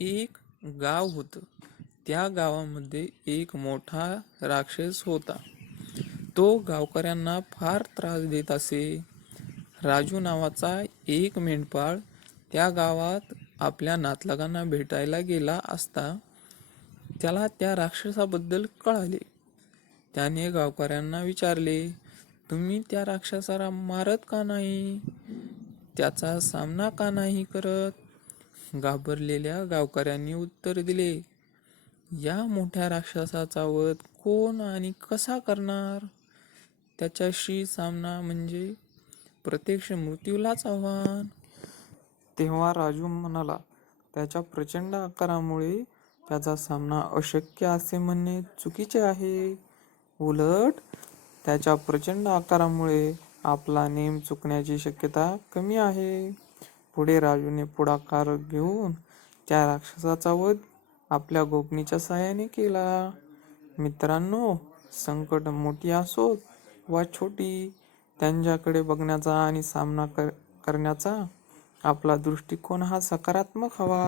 एक गाव होतं. त्या गावामध्ये एक मोठा राक्षस होता. तो गावकऱ्यांना फार त्रास देत असे. राजू नावाचा एक मेंढपाळ त्या गावात आपल्या नातलगांना भेटायला गेला असता त्याला त्या राक्षसाबद्दल कळाले. त्याने गावकऱ्यांना विचारले, तुम्ही त्या राक्षसाला मारत का नाही? त्याचा सामना का नाही करत? घाबरलेल्या गावकऱ्यांनी उत्तर दिले, या मोठ्या राक्षसाचा वध कोण आणि कसा करणार? त्याच्याशी सामना म्हणजे प्रत्यक्ष मृत्यूलाच आव्हान. तेव्हा राजू म्हणाला, त्याच्या प्रचंड आकारामुळे त्याचा सामना अशक्य असे म्हणणे चुकीचे आहे. उलट त्याच्या प्रचंड आकारामुळे आपला नेम चुकण्याची शक्यता कमी आहे. पुढे राजूने पुढाकार घेऊन त्या राक्षसाचा वध आपल्या गोपनीच्या साहाय्याने केला. मित्रांनो, संकट मोठी असोत वा छोटी, त्यांच्याकडे बघण्याचा आणि सामना करण्याचा आपला दृष्टिकोन हा सकारात्मक हवा.